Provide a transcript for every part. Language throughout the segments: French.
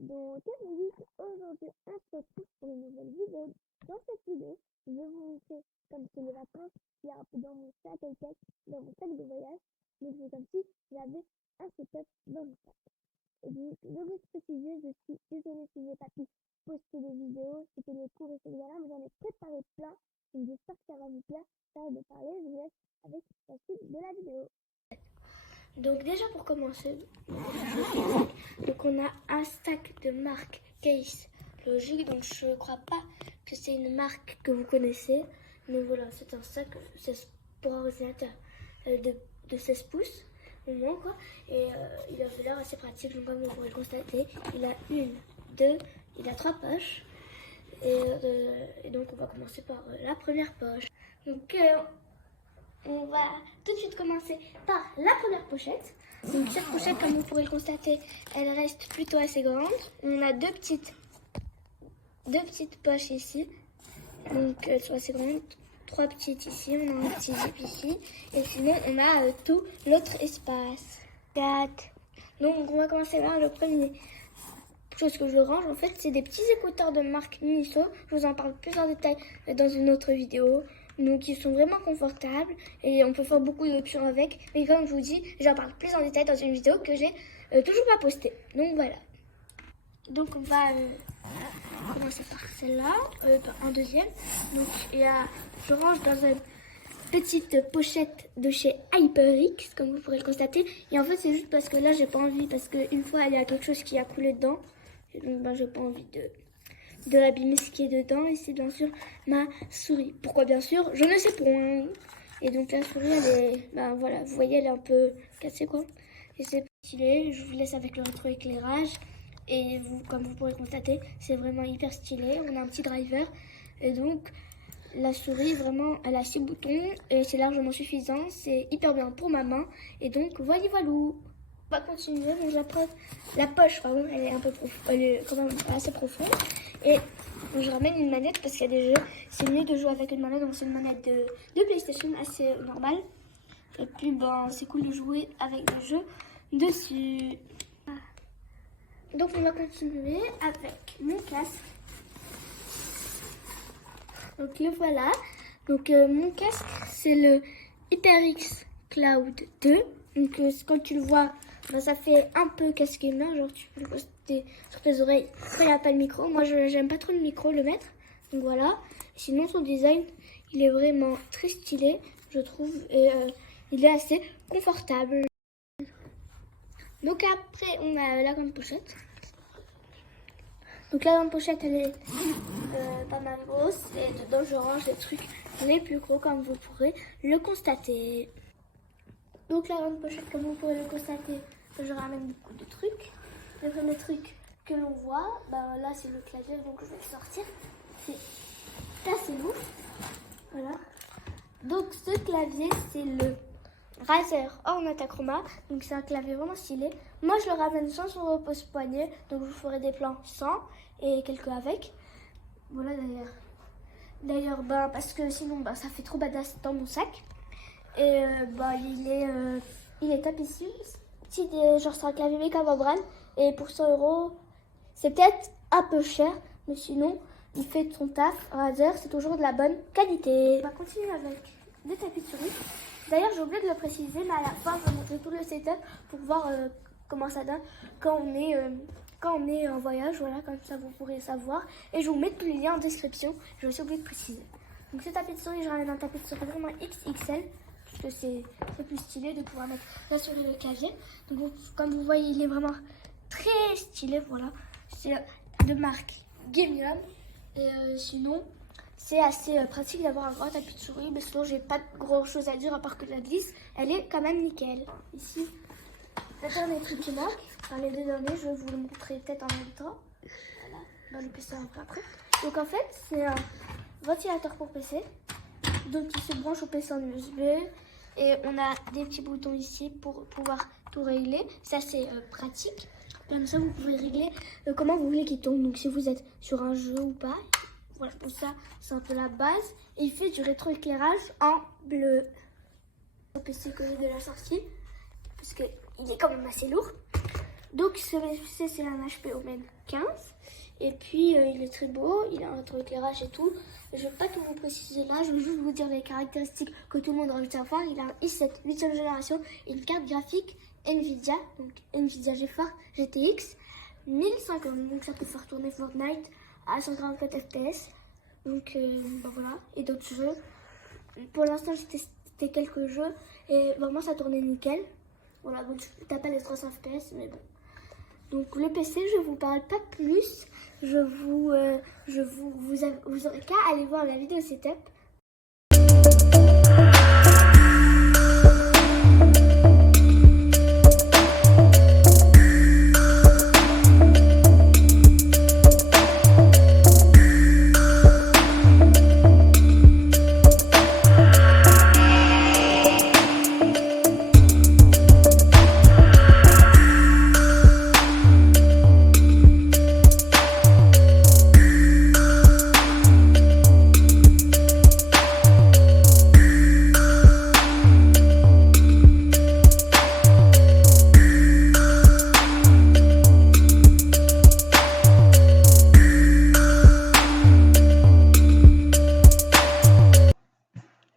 Donc, aujourd'hui, on se retrouve pour une nouvelle vidéo. Dans cette vidéo, je vais vous montrer comme c'est les vacances, il y a un peu dans mon sac à tech, dans mon sac de voyage. Donc, c'est comme si j'avais un setup dans mon sac. Et donc, je voulais préciser, je suis désolée si j'ai pas pu poster des vidéos, c'était les cours et ces là mais j'en ai préparé plein. Donc, j'espère que ça va vous plaire. Ça va de parler, je vous laisse avec la suite de la vidéo. Donc déjà pour commencer, donc on a un sac de marque Case Logic, donc je ne crois pas que c'est une marque que vous connaissez, mais voilà, c'est un sac pour un ordinateur de 16 pouces au moins quoi, et il avait l'air assez pratique, donc comme vous pourrez le constater, il a il a 3 poches, et donc on va commencer par la première poche. Donc on va tout de suite commencer par la première pochette. Donc cette pochette, comme vous pourrez le constater, elle reste plutôt assez grande. On a deux petites poches ici. Donc elles sont assez grandes. 3 petites ici, on a un petit zip ici. Et sinon on a tout l'autre espace. 4. Donc on va commencer par le premier. Chose que je range, en fait, c'est des petits écouteurs de marque Miniso. Je vous en parle plus en détail dans une autre vidéo. Donc ils sont vraiment confortables et on peut faire beaucoup d'options avec. Mais comme je vous dis, j'en parle plus en détail dans une vidéo que j'ai toujours pas postée. Donc voilà. Donc on va commencer par celle-là, en deuxième. Donc je range dans une petite pochette de chez HyperX, comme vous pourrez le constater. Et en fait c'est juste parce que là j'ai pas envie, parce qu'une fois il y a quelque chose qui a coulé dedans. Et donc j'ai pas envie de abîmer ce qui est dedans. Et c'est bien sûr ma souris. Pourquoi bien sûr? Je ne sais point. Et donc la souris elle est, voilà, vous voyez elle est un peu cassée quoi. Et c'est stylé, je vous laisse avec le rétroéclairage. Et vous, comme vous pourrez le constater, c'est vraiment hyper stylé. On a un petit driver. Et donc la souris vraiment elle a 6 boutons. Et c'est largement suffisant. C'est hyper bien pour ma main. Et donc voilà voilou. On va continuer, donc la poche, pardon, elle est un peu elle est quand même assez profonde. Et je ramène une manette parce qu'il y a des jeux, c'est mieux de jouer avec une manette, donc c'est une manette de PlayStation assez normale. Et puis c'est cool de jouer avec des jeux dessus. Donc on va continuer avec mon casque. Donc le voilà. Donc mon casque c'est le HyperX Cloud 2. Donc quand tu le vois, ça fait un peu casque gamer, genre tu peux le poster sur tes oreilles quand il n'y a pas le micro. Moi j'aime pas trop le micro, le mettre. Donc voilà. Sinon son design, il est vraiment très stylé, je trouve. Et il est assez confortable. Donc après on a la grande pochette. Donc la grande pochette elle est pas mal grosse. Et dedans je range les trucs les plus gros comme vous pourrez le constater. Donc la grande pochette, comme vous pourrez le constater, je ramène beaucoup de trucs. Le premier truc que l'on voit, là c'est le clavier, donc je vais le sortir. C'est assez lourd. Voilà. Donc ce clavier, c'est le Razer Ornatachroma. Donc c'est un clavier vraiment stylé. Moi je le ramène sans son repose-poignet, donc je vous ferai des plans sans et quelques avec. Voilà d'ailleurs. Parce que sinon ça fait trop badass dans mon sac. Et il est tapissime. Genre c'est un clavier méga membrane. Et pour 100 €, c'est peut-être un peu cher. Mais sinon, il fait son taf. Razer, c'est toujours de la bonne qualité. On va continuer avec des tapis de souris. D'ailleurs, j'ai oublié de le préciser, mais à la fin, je vais montrer tout le setup pour voir comment ça donne quand on est en voyage. Voilà, comme ça vous pourrez savoir. Et je vous mets tous les liens en description. J'ai aussi oublié de préciser. Donc ce tapis de souris, je ramène un tapis de souris vraiment XXL. Parce que c'est plus stylé de pouvoir mettre la souris et le clavier. Donc comme vous voyez, il est vraiment très stylé. Voilà, c'est de marque Gamium. Et sinon, c'est assez pratique d'avoir un grand tapis de souris. Mais sinon, j'ai pas grand chose à dire à part que la vis, elle est quand même nickel. Ici, le dernier truc qui manque. Enfin, les deux derniers, je vais vous le montrer peut-être en même temps. Voilà, dans le PC après. Donc en fait, c'est un ventilateur pour PC. Donc il se branche au PC en USB et on a des petits boutons ici pour pouvoir tout régler. C'est assez pratique. Comme ça vous pouvez régler comment vous voulez qu'il tourne. Donc si vous êtes sur un jeu ou pas. Voilà, pour ça c'est un peu la base. Et il fait du rétroéclairage en bleu. Le PC collé de la sortie parce qu'il est quand même assez lourd. Donc ce PC c'est un HP Omen 15. Et puis il est très beau, il a un rétroéclairage et tout. Je vais pas tout vous préciser là, je vais juste vous dire les caractéristiques que tout le monde aurait dû savoir. Il a un i7 8e génération et une carte graphique Nvidia, donc Nvidia GeForce GTX 1050. Donc ça peut faire tourner Fortnite à 144 FPS. Donc voilà, et d'autres jeux. Pour l'instant j'ai testé quelques jeux et vraiment ça tournait nickel. Voilà, donc je tape pas les 300 FPS, mais bon. Donc le PC, je vous parle pas plus. Vous aurez qu'à aller voir la vidéo setup.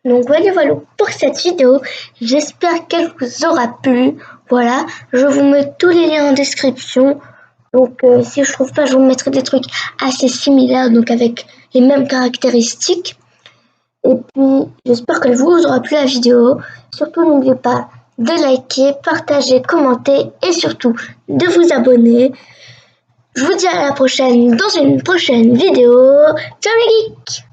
Donc voilà pour cette vidéo, j'espère qu'elle vous aura plu. Voilà, je vous mets tous les liens en description. Donc si je trouve pas, je vous mettrai des trucs assez similaires, donc avec les mêmes caractéristiques. Et puis j'espère qu'elle vous aura plu la vidéo. Surtout n'oubliez pas de liker, partager, commenter et surtout de vous abonner. Je vous dis à la prochaine dans une prochaine vidéo. Ciao les geeks!